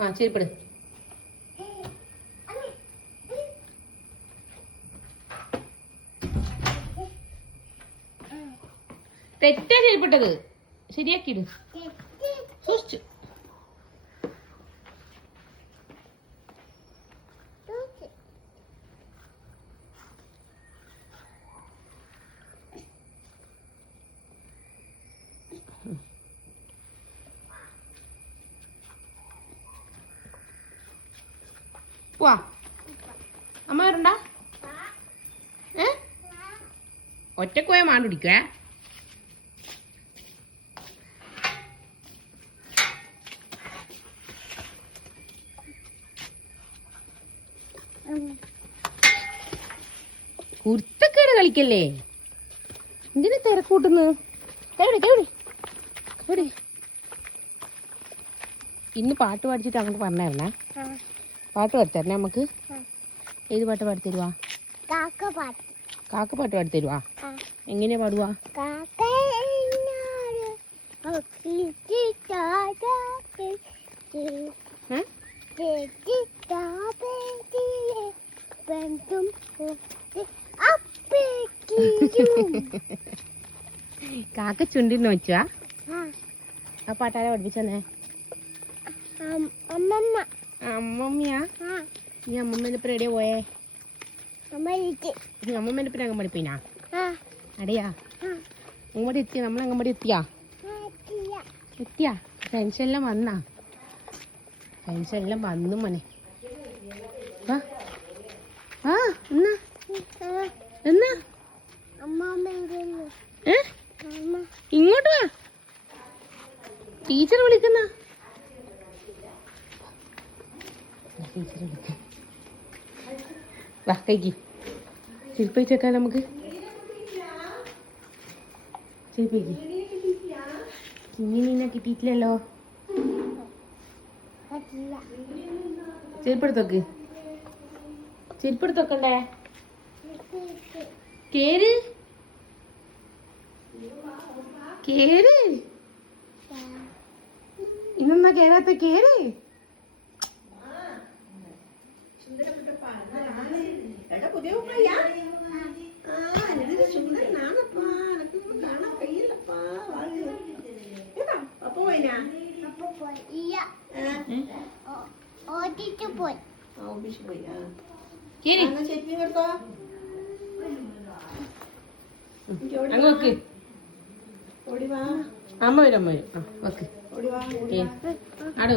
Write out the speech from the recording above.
ആ ചെരുപ്പിട്. തെറ്റാ ചെരുപ്പിട്ടത്, ശരിയാക്കിയിട്. സൂക്ഷിച്ചു. വാ അമ്മ വരണ്ട. ഒറ്റക്ക് പോയാൽ മാണ്ട് പിടിക്കുവേ. കുരുത്തക്കേട് കളിക്കല്ലേ, എന്തിനു തിരക്കൂട്ടുന്നു? ഇന്ന് പാട്ട് പാടിച്ചിട്ട് അങ്ങോട്ട് പറഞ്ഞായിരുന്നേ. പാട്ട് പാടിത്തരണേ നമുക്ക്. ഏത് പാട്ട് പാടിത്തരുവാ? കാക്ക പാട്ട് പാടിത്തരുവാ? എങ്ങനെയാ പാടുവാ? കാക്ക ചുണ്ടിന്ന് വെച്ചാ ആ പാട്ടാരെ പഠിപ്പിച്ചെന്നേ? അമ്മമ്മയാ? നീ അമ്മമ്മേന്റെ ഇപ്പം എവിടെയാ പോയേ? അമ്മമ്മേന്റെ ഇപ്പം അങ്ങ് പഠിപ്പിനാ? അടയാ അങ്ങോട്ട് എത്തിയ? നമ്മളങ്ങോട്ട് എത്തിയാ? ടെൻഷനെല്ലാം വന്നാ? ടെൻഷനെല്ലാം വന്നു മോനെ. ആ എന്നാ എന്നാ ഇങ്ങോട്ട് വാ, ടീച്ചർ വിളിക്കുന്ന. വാ കൈക്ക് ചെരുപ്പ് വെച്ചേക്കാം നമുക്ക്. ചെരുപ്പ് ഇങ്ങനെ കിട്ടിയിട്ടില്ലല്ലോ. ചെരുപ്പെടുത്തോക്ക്, ചെരുപ്പെടുത്തോക്കണ്ടേ? കേറ് കേറ്. ഇന്നെന്നാ കേറാത്ത? കേറ്. അങ്ങോക്ക് അമ്മ വരും, അമ്മ വരും. ഓക്കെ ആടോ.